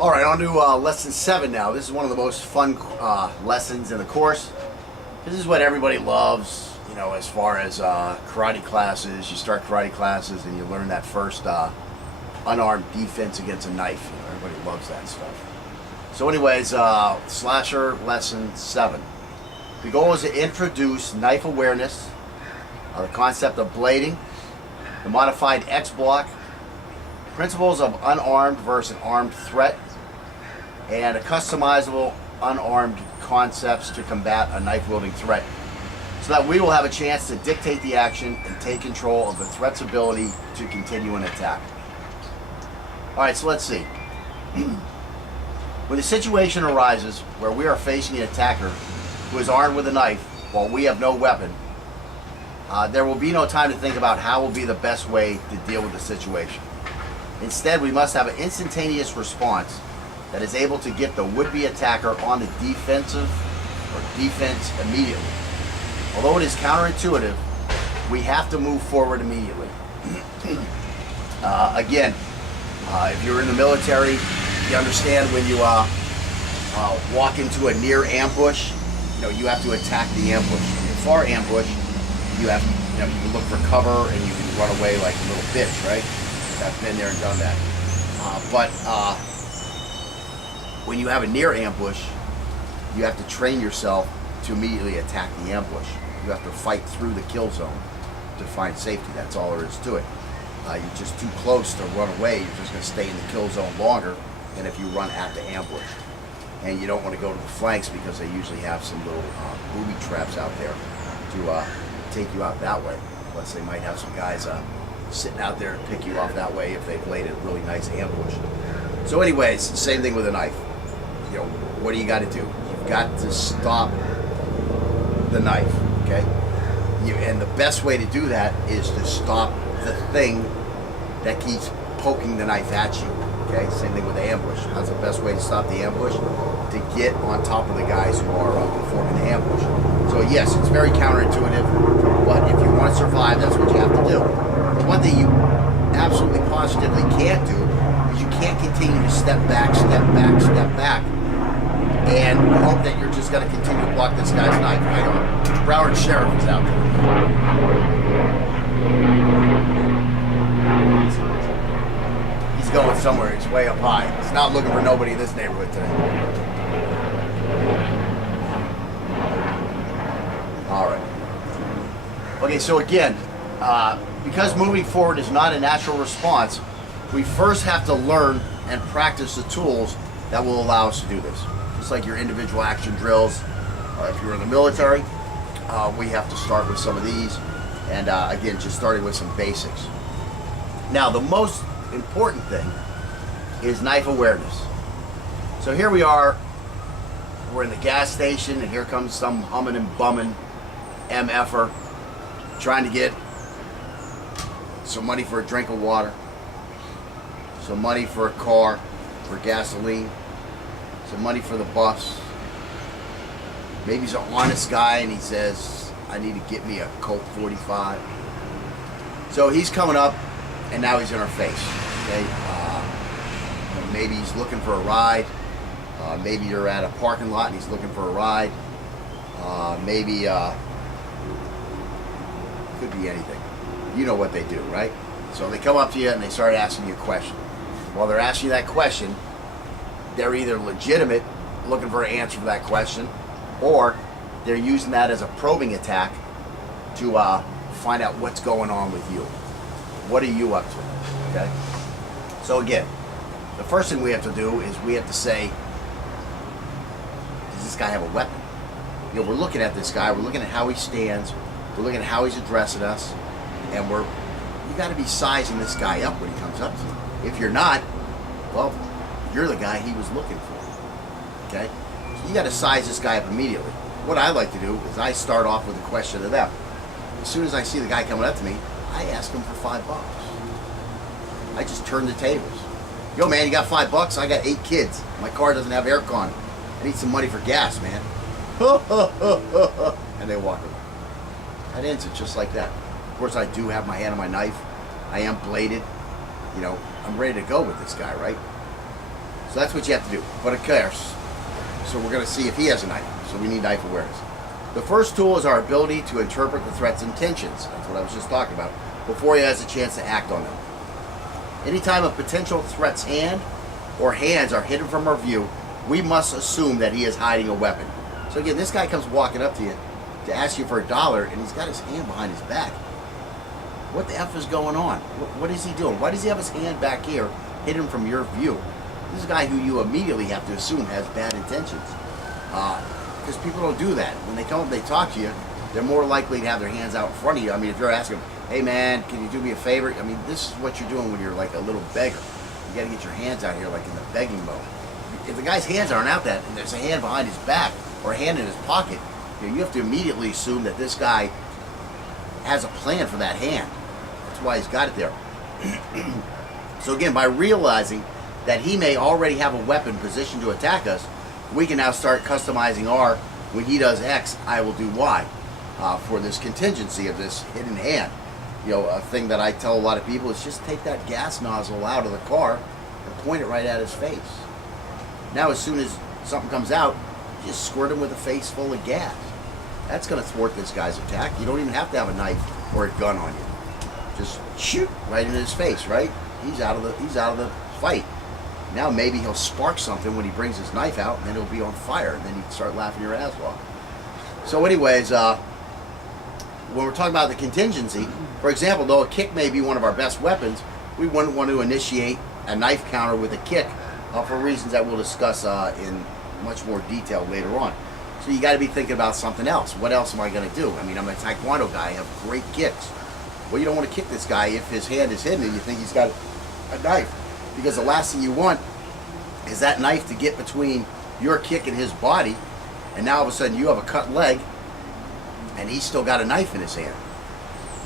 All right, on to lesson 7 now. This is one of the most fun lessons in the course. This is what everybody loves, you know, as far as karate classes. You start karate classes and you learn that first unarmed defense against a knife. You know, everybody loves that stuff. So anyways, slasher lesson 7. The goal is to introduce knife awareness, the concept of blading, the modified X block, principles of unarmed versus armed threat, and a customizable unarmed concepts to combat a knife-wielding threat, so that we will have a chance to dictate the action and take control of the threat's ability to continue an attack. Alright, so let's see. When a situation arises where we are facing an attacker who is armed with a knife while we have no weapon, there will be no time to think about how will be the best way to deal with the situation. Instead, we must have an instantaneous response that is able to get the would-be attacker on the defense immediately. Although it is counterintuitive, we have to move forward immediately. Again, if you're in the military, you understand when you walk into a near ambush, you know, you have to attack the ambush. In a far ambush, you have, you know, you can look for cover and you can run away like a little bitch, right? I've been there and done that. But when you have a near ambush, you have to train yourself to immediately attack the ambush. You have to fight through the kill zone to find safety. That's all there is to it. You're just too close to run away. You're just going to stay in the kill zone longer than if you run at the ambush. And you don't want to go to the flanks because they usually have some little booby traps out there to take you out that way. Plus they might have some guys sitting out there to pick you off that way if they've laid a really nice ambush. So anyways, same thing with a knife. You know, what do you got to do? You've got to stop the knife, okay? And the best way to do that is to stop the thing that keeps poking the knife at you, okay? Same thing with the ambush. How's the best way to stop the ambush? To get on top of the guys who are performing the ambush. So yes, it's very counterintuitive, but if you want to survive, that's what you have to do. But one thing you absolutely positively can't do is you can't continue to step back, and hope that you're just going to continue to block this guy's knife. Hang on. Broward Sheriff is out there. He's going somewhere. He's way up high. He's not looking for nobody in this neighborhood today. All right. Okay, so again, because moving forward is not a natural response, we first have to learn and practice the tools that will allow us to do this. Just like your individual action drills, if you're in the military, we have to start with some of these. And again, just starting with some basics. Now, the most important thing is knife awareness. So here we are, we're in the gas station, and here comes some humming and bumming MFer trying to get some money for a drink of water, some money for a car, for gasoline, some money for the bus. Maybe he's an honest guy and he says, I need to get me a Colt 45. So he's coming up and now he's in our face. Okay? Maybe he's looking for a ride. Maybe you're at a parking lot and he's looking for a ride. Maybe could be anything. You know what they do, right? So they come up to you and they start asking you a question. While they're asking you that question, they're either legitimate, looking for an answer for that question, or they're using that as a probing attack to find out what's going on with you. What are you up to? Okay? So again, the first thing we have to do is we have to say, does this guy have a weapon? You know, we're looking at this guy, we're looking at how he stands, we're looking at how he's addressing us, and you got to be sizing this guy up when he comes up to you. If you're not, well, you're the guy he was looking for. Okay? So you got to size this guy up immediately. What I like to do is I start off with a question to them. As soon as I see the guy coming up to me, I ask him for $5. I just turn the tables. Yo, man, you got $5? I got 8 kids. My car doesn't have aircon. I need some money for gas, man. And they walk away. That ends it just like that. Of course, I do have my hand on my knife. I am bladed. You know, I'm ready to go with this guy, right? So that's what you have to do. But of course, so we're going to see if he has a knife. So we need knife awareness. The first tool is our ability to interpret the threat's intentions. That's what I was just talking about, before he has a chance to act on them. Anytime a potential threat's hand or hands are hidden from our view, we must assume that he is hiding a weapon. So again, this guy comes walking up to you to ask you for $1, and he's got his hand behind his back. What the F is going on? What is he doing? Why does he have his hand back here, hidden from your view? This is a guy who you immediately have to assume has bad intentions. Because people don't do that. When they come up, they talk to you, they're more likely to have their hands out in front of you. I mean, if you're asking them, hey man, can you do me a favor? I mean, this is what you're doing when you're like a little beggar. You got to get your hands out here like in the begging mode. If the guy's hands aren't out that, and there's a hand behind his back or a hand in his pocket, you have to immediately assume that this guy has a plan for that hand. That's why he's got it there. So again, by realizing that he may already have a weapon positioned to attack us, we can now start customizing our, when he does X, I will do Y, for this contingency of this hidden hand. You know, a thing that I tell a lot of people is just take that gas nozzle out of the car and point it right at his face. Now as soon as something comes out, you just squirt him with a face full of gas. That's going to thwart this guy's attack. You don't even have to have a knife or a gun on you. Just shoot right in his face, right? He's out of the fight. Now maybe he'll spark something when he brings his knife out, and then he'll be on fire, and then you can start laughing your ass off. So anyways, when we're talking about the contingency, for example, though a kick may be one of our best weapons, we wouldn't want to initiate a knife counter with a kick for reasons that we'll discuss in much more detail later on. So you got to be thinking about something else. What else am I going to do? I mean, I'm a Taekwondo guy. I have great kicks. Well, you don't want to kick this guy if his hand is hidden and you think he's got a knife. Because the last thing you want is that knife to get between your kick and his body, and now all of a sudden you have a cut leg and he's still got a knife in his hand.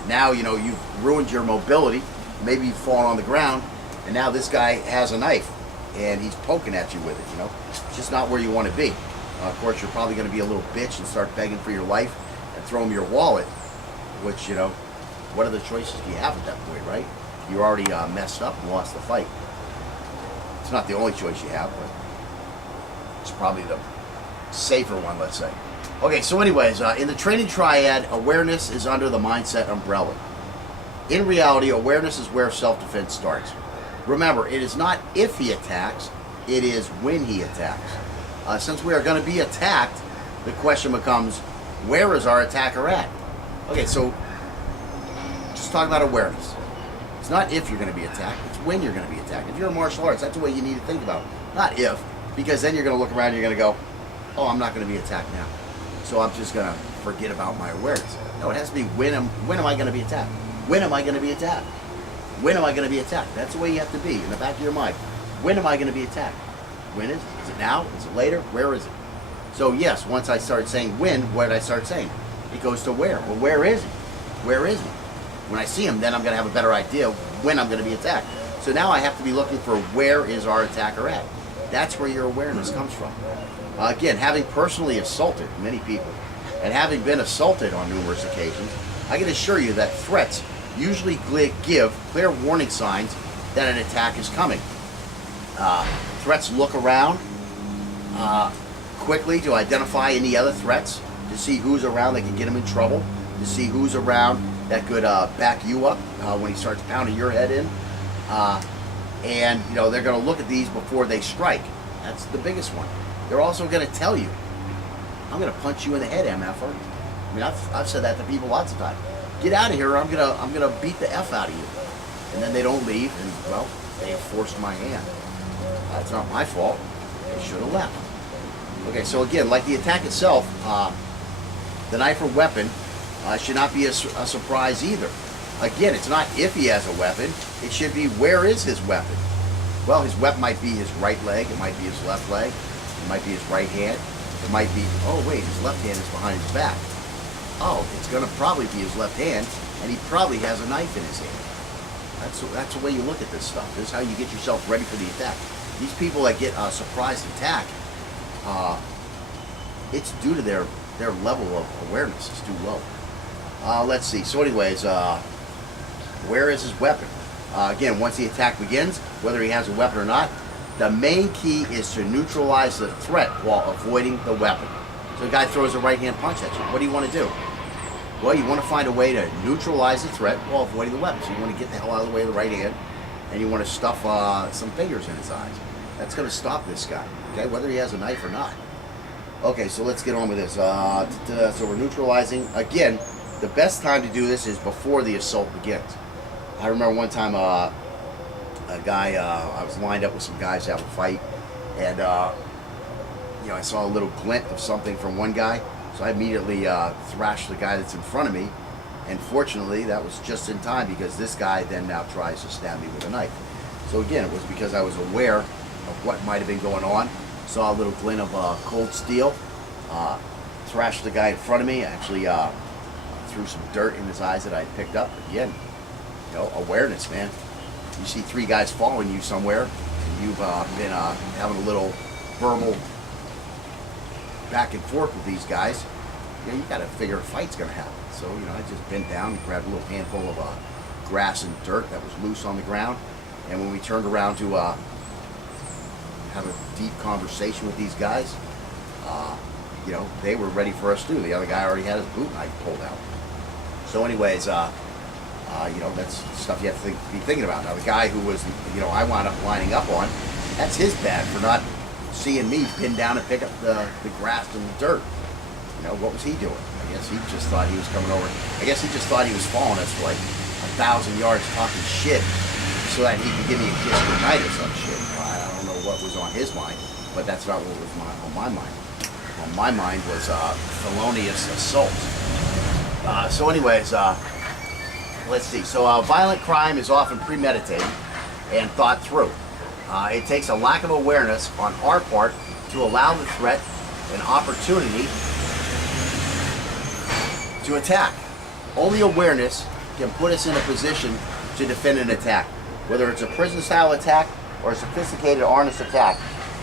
Now, you know, you've ruined your mobility. Maybe you've fallen on the ground, and now this guy has a knife and he's poking at you with it, you know. It's just not where you want to be. Of course, you're probably going to be a little bitch and start begging for your life and throw him your wallet, which, you know, what other choices do you have at that point, right? You already messed up and lost the fight. It's not the only choice you have, but it's probably the safer one, let's say. Okay, so anyways, in the training triad, awareness is under the mindset umbrella. In reality, awareness is where self-defense starts. Remember, it is not if he attacks, it is when he attacks. Since we are going to be attacked, the question becomes, where is our attacker at? Okay, so just talk about awareness. It's not if you're going to be attacked, it's when you're going to be attacked. If you're a martial arts, that's the way you need to think about it. Not if, because then you're going to look around and you're going to go, oh, I'm not going to be attacked now, so I'm just going to forget about my awareness. No, it has to be when am I going to be attacked? When am I going to be attacked? When am I going to be attacked? That's the way you have to be in the back of your mind. When am I going to be attacked? When is it? Is it now? Is it later? Where is it? So yes, once I start saying when, what did I start saying? It goes to where. Well, where is he? Where is he? When I see him, then I'm going to have a better idea when I'm going to be attacked. So now I have to be looking for where is our attacker at. That's where your awareness comes from. Again, having personally assaulted many people and having been assaulted on numerous occasions, I can assure you that threats usually give clear warning signs that an attack is coming. Threats look around quickly to identify any other threats, to see who's around that can get him in trouble, to see who's around that could back you up when he starts pounding your head in. And you know, they're going to look at these before they strike. That's the biggest one. They're also going to tell you, I'm going to punch you in the head, MFer. I mean, I've said that to people lots of times. Get out of here, or I'm gonna beat the F out of you. And then they don't leave, and well, they have forced my hand. That's not my fault. They should have left. Okay, so again, like the attack itself, the knife or weapon should not be a surprise either. Again, it's not if he has a weapon, it should be where is his weapon. Well, his weapon might be his right leg, it might be his left leg, it might be his right hand, it might be, oh wait, his left hand is behind his back. Oh, it's going to probably be his left hand, and he probably has a knife in his hand. That's the way you look at this stuff. This is how you get yourself ready for the attack. These people that get a surprise attack, it's due to their level of awareness is too low. Let's see. So anyways, where is his weapon? Again, once the attack begins, whether he has a weapon or not, The main key is to neutralize the threat while avoiding the weapon. So the guy throws a right hand punch at you. What do you want to do? Well, you want to find a way to neutralize the threat while avoiding the weapon. So you want to get the hell out of the way of the right hand, and you want to stuff some fingers in his eyes. That's going to stop this guy, okay, whether he has a knife or not. Okay, so let's get on with this. So we're neutralizing. Again, the best time to do this is before the assault begins. I remember one time a guy, I was lined up with some guys to have a fight, and I saw a little glint of something from one guy, so I immediately thrashed the guy that's in front of me, and fortunately that was just in time because this guy then now tries to stab me with a knife. So again, it was because I was aware of what might have been going on, saw a little glint of cold steel, thrashed the guy in front of me, actually threw some dirt in his eyes that I had picked up. Again, awareness, man. You see three guys following you somewhere, and you've been having a little verbal back and forth with these guys. You got to figure a fight's going to happen. So, I just bent down and grabbed a little handful of grass and dirt that was loose on the ground. And when we turned around to have a deep conversation with these guys, they were ready for us too. The other guy already had his boot knife pulled out. So anyways, that's stuff you have to be thinking about. Now the guy who was, I wound up lining up on, that's his bad for not seeing me pin down and pick up the grass and the dirt. What was he doing? I guess he just thought he was coming over. I guess he just thought he was following us for like 1,000 yards talking shit so that he could give me a kiss goodnight or some shit. I don't know what was on his mind, but that's not what was on my mind. On my mind was felonious assault. So anyways, let's see. So violent crime is often premeditated and thought through. It takes a lack of awareness on our part to allow the threat an opportunity to attack. Only awareness can put us in a position to defend an attack. Whether it's a prison-style attack or a sophisticated harness attack,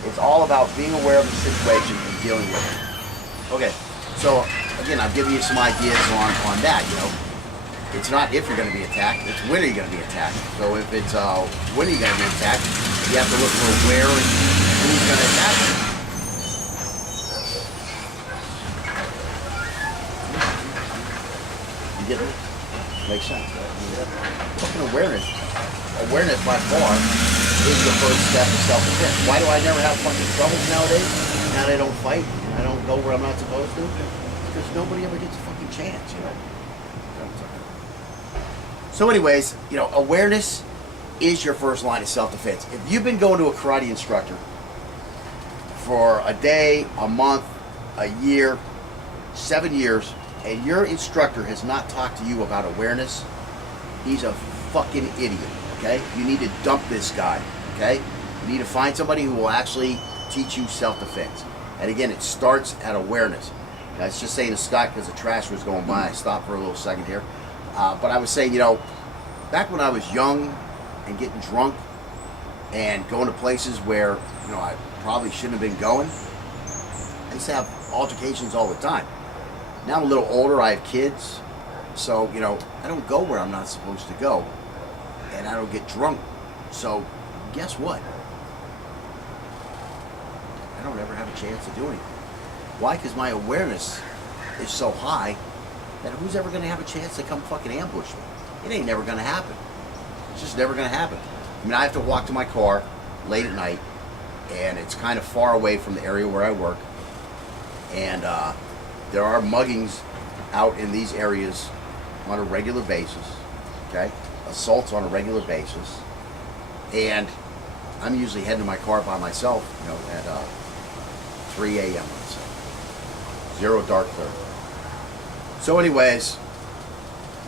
it's all about being aware of the situation and dealing with it. Okay, so again, I'm giving you some ideas on that, It's not if you're going to be attacked, it's when are you going to be attacked. So if it's when are you going to be attacked, you have to look for where and who's going to attack you. You get it? Makes sense, right? Fucking awareness by far is the first step of self-defense. Why do I never have fucking troubles nowadays? Now they don't fight, and I don't go where I'm not supposed to? Because nobody ever gets a fucking chance, So anyways, awareness is your first line of self-defense. If you've been going to a karate instructor for a day, a month, a year, 7 years, and your instructor has not talked to you about awareness, he's a fucking idiot, okay? You need to dump this guy, okay? You need to find somebody who will actually teach you self-defense. And again, it starts at awareness. I was just saying to Scott, because the trash was going by, I stopped for a little second here. But I was saying, back when I was young and getting drunk and going to places where, I probably shouldn't have been going, I used to have altercations all the time. Now I'm a little older, I have kids, so, I don't go where I'm not supposed to go, and I don't get drunk. So, guess what? I don't ever have a chance to do anything. Why? Because my awareness is so high that who's ever going to have a chance to come fucking ambush me? It ain't never going to happen. It's just never going to happen. I have to walk to my car late at night, and it's kind of far away from the area where I work, and there are muggings out in these areas on a regular basis, okay? Assaults on a regular basis, and I'm usually heading to my car by myself, at 3 a.m. let's say. Zero dark 30. So anyways,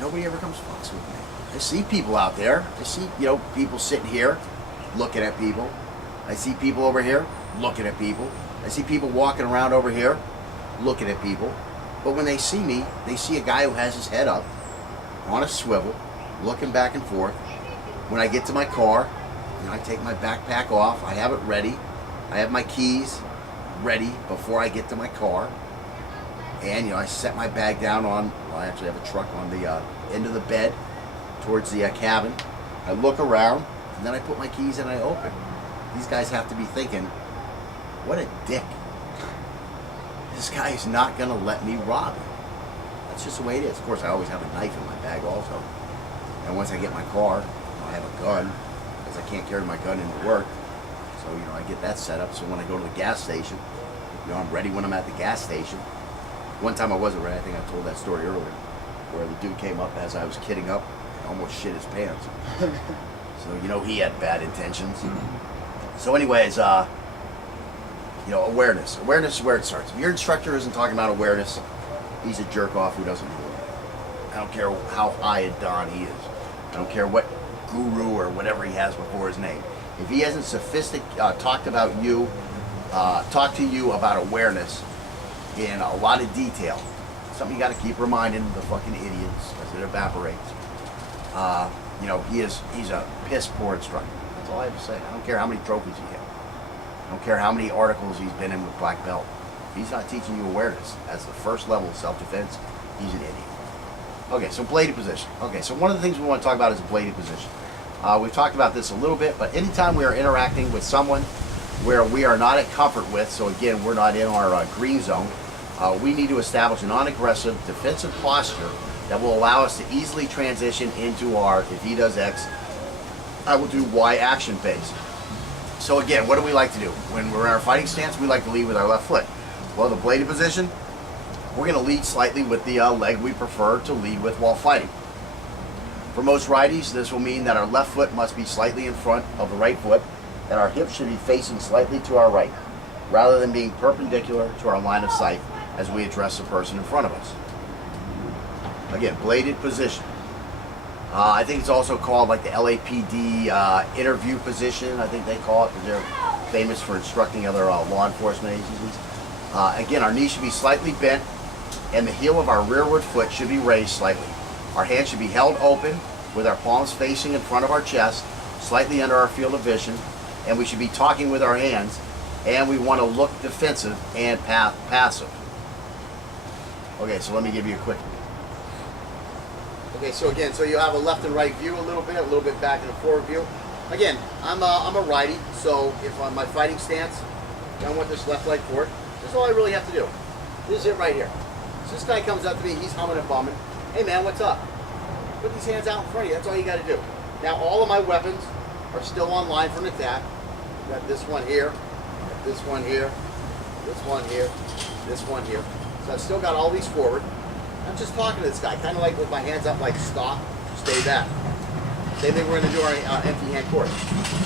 nobody ever comes fucks with me. I see people out there. I see, people sitting here looking at people. I see people over here looking at people. I see people walking around over here looking at people. But when they see me, they see a guy who has his head up on a swivel, looking back and forth. When I get to my car, I take my backpack off. I have it ready. I have my keys ready before I get to my car. And, I set my bag down I actually have a truck on the end of the bed towards the cabin. I look around, and then I put my keys in and I open. these guys have to be thinking, what a dick. This guy is not going to let me rob him. That's just the way it is. Of course, I always have a knife in my bag also. And once I get my car, I have a gun, because I can't carry my gun into work. So, I get that set up. So when I go to the gas station, I'm ready when I'm at the gas station. One time I wasn't ready. I think I told that story earlier, where the dude came up as I was kidding up and almost shit his pants. So, he had bad intentions. So anyways, awareness. Awareness is where it starts. If your instructor isn't talking about awareness, he's a jerk off who doesn't know it. I don't care how high a don he is. I don't care what guru or whatever he has before his name. If he hasn't talked to you about awareness in a lot of detail, something you got to keep reminding the fucking idiots as it evaporates. He's a piss poor instructor. That's all I have to say. I don't care how many trophies he has. I don't care how many articles he's been in with black belt. If he's not teaching you awareness as the first level of self-defense, he's an idiot. Okay, so bladed position. Okay, so one of the things we want to talk about is a bladed position. We've talked about this a little bit, but anytime we are interacting with someone where we are not at comfort with, so again, we're not in our green zone, we need to establish a non-aggressive defensive posture that will allow us to easily transition into our, if he does X, I will do Y action phase. So again, what do we like to do? When we're in our fighting stance, we like to lead with our left foot. Well, the bladed position, we're going to lead slightly with the leg we prefer to lead with while fighting. For most righties, this will mean that our left foot must be slightly in front of the right foot, and our hips should be facing slightly to our right, rather than being perpendicular to our line of sight as we address the person in front of us. Again, bladed position. I think it's also called like the LAPD interview position, I think they call it, because they're famous for instructing other law enforcement agencies. Again, our knees should be slightly bent, and the heel of our rearward foot should be raised slightly. Our hands should be held open with our palms facing in front of our chest, slightly under our field of vision, and we should be talking with our hands, and we want to look defensive and passive. Okay, so let me give you a quick. Okay, so again, so you have a left and right view a little bit back and a forward view. Again, I'm a righty, so if on my fighting stance, I want this left leg forward, this is all I really have to do. This is it right here. So this guy comes up to me, he's humming and bumming. Hey man, what's up? Put these hands out in front of you, that's all you gotta do. Now all of my weapons are still on line for an attack. Got this one here, got this one here, this one here, this one here. So I've still got all these forward. I'm just talking to this guy, kind of like with my hands up like stop, stay back. Same thing we're gonna do our empty hand course.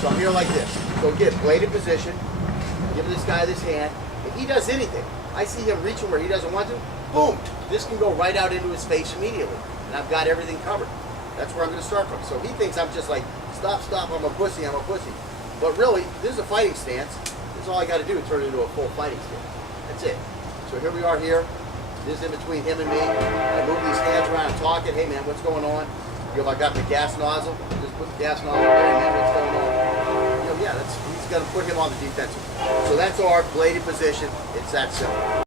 So I'm here like this. So again, bladed position, give this guy this hand. If he does anything, I see him reaching where he doesn't want to, boom, this can go right out into his face immediately. And I've got everything covered. That's where I'm going to start from. So he thinks I'm just like, stop, I'm a pussy. But really, this is a fighting stance. This is all I got to do to turn it into a full fighting stance. That's it. So here we are here. This is in between him and me. I move these hands around and talking. Hey man, what's going on? I got the gas nozzle. Just put the gas nozzle there. Hey man, what's going on? Yeah, he's going to put him on the defensive. So that's our bladed position. It's that simple.